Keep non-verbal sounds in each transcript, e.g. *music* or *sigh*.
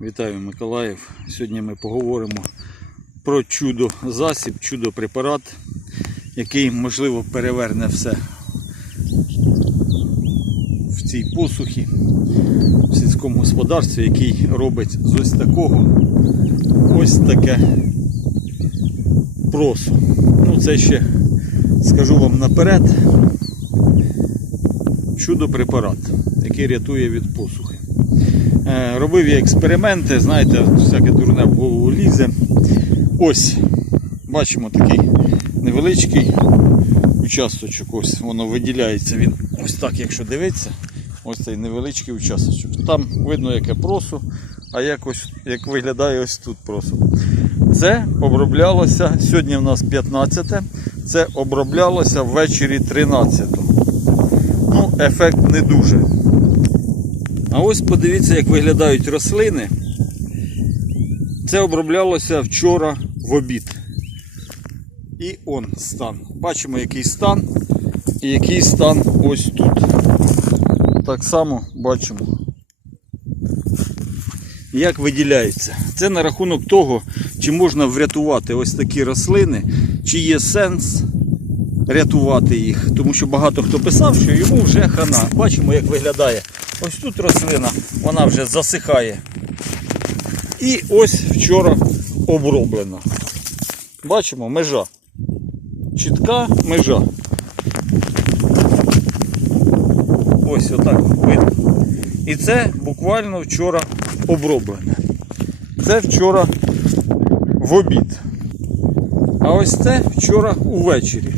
Вітаю Миколаїв. Сьогодні ми поговоримо про чудо засіб, чудо препарат, який можливо переверне все в цій посухі в сільському господарстві, який робить з ось такого ось таке просо. Ну це ще скажу вам наперед. Чудо препарат, який рятує від посухи. Е, Робив я експерименти, знаєте, всяке дурне в голову лізе. Ось, бачимо такий невеличкий участочок. Ось воно виділяється він ось так, якщо дивитися, ось цей невеличкий участочок. Там видно, яке просо, а якось як виглядає ось тут просо. Це оброблялося, сьогодні в нас 15, це оброблялося ввечері 13. Ну, ефект не дуже. А ось подивіться, як виглядають рослини. Це оброблялося вчора в обід. І он стан. Бачимо, який стан і який стан ось тут. Так само бачимо. Як виділяється. Це на рахунок того, чи можна врятувати ось такі рослини, чи є сенс рятувати їх. Тому що багато хто писав, що йому вже хана. Бачимо, як виглядає. Ось тут рослина, вона вже засихає. І ось вчора оброблена. Бачимо, межа. Чітка межа. Ось отак видно. І це буквально вчора оброблене. Це вчора в обід. А ось це вчора увечері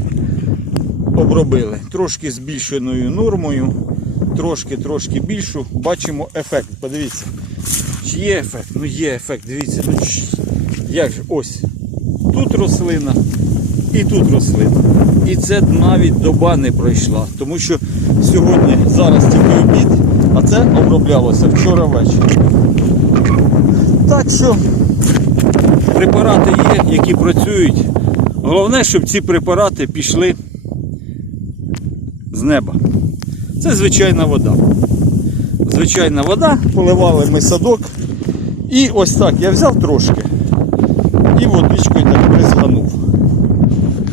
обробили. Трошки з більшеною нормою, трошки-трошки більшу. Бачимо ефект. Подивіться. Чи є ефект? Ну є ефект, дивіться. Ну, як же? Ось. Тут рослина і тут рослина. І це навіть доба не пройшла. Тому що сьогодні, зараз тільки обід, а це оброблялося вчора ввечері. Так що препарати є, які працюють. Головне, щоб ці препарати пішли з неба. Це звичайна вода. Звичайна вода, поливали ми садок. І ось так я взяв трошки і водичкою так бризганув.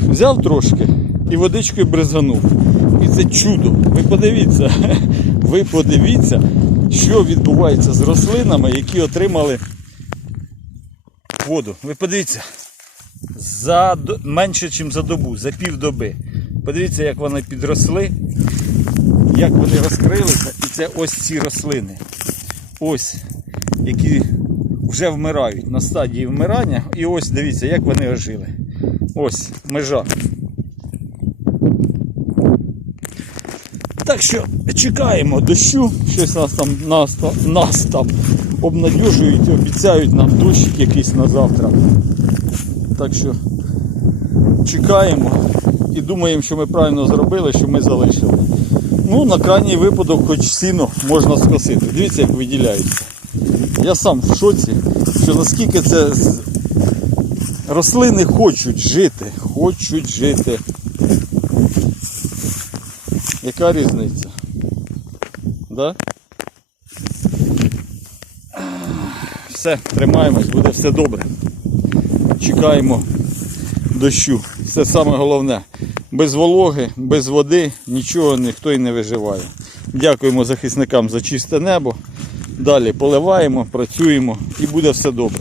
Взяв трошки і водичкою бризганув. І це чудо. Ви подивіться, *laughs* ви подивіться, що відбувається з рослинами, які отримали воду. Ви подивіться, за менше, ніж за добу, за півдоби. Подивіться, як вони підросли, як вони розкрилися. І це ось ці рослини. Ось, які вже вмирають на стадії вмирання. І ось дивіться, як вони ожили. Ось межа. Так що чекаємо дощу. Щось нас там нас, нас там обнадіжують, обіцяють нам дощик якийсь на завтра. Так що чекаємо і думаємо, що ми правильно зробили, що ми залишили. Ну, на крайній випадок, хоч сіно можна скосити. Дивіться, як виділяється. Я сам в шоці, що наскільки це рослини хочуть жити, хочуть жити. Яка різниця? Да? Все, тримаємось, буде все добре. Чекаємо дощу. Це саме головне. Без вологи, без води нічого ніхто і не виживає. Дякуємо захисникам за чисте небо. Далі поливаємо, працюємо і буде все добре.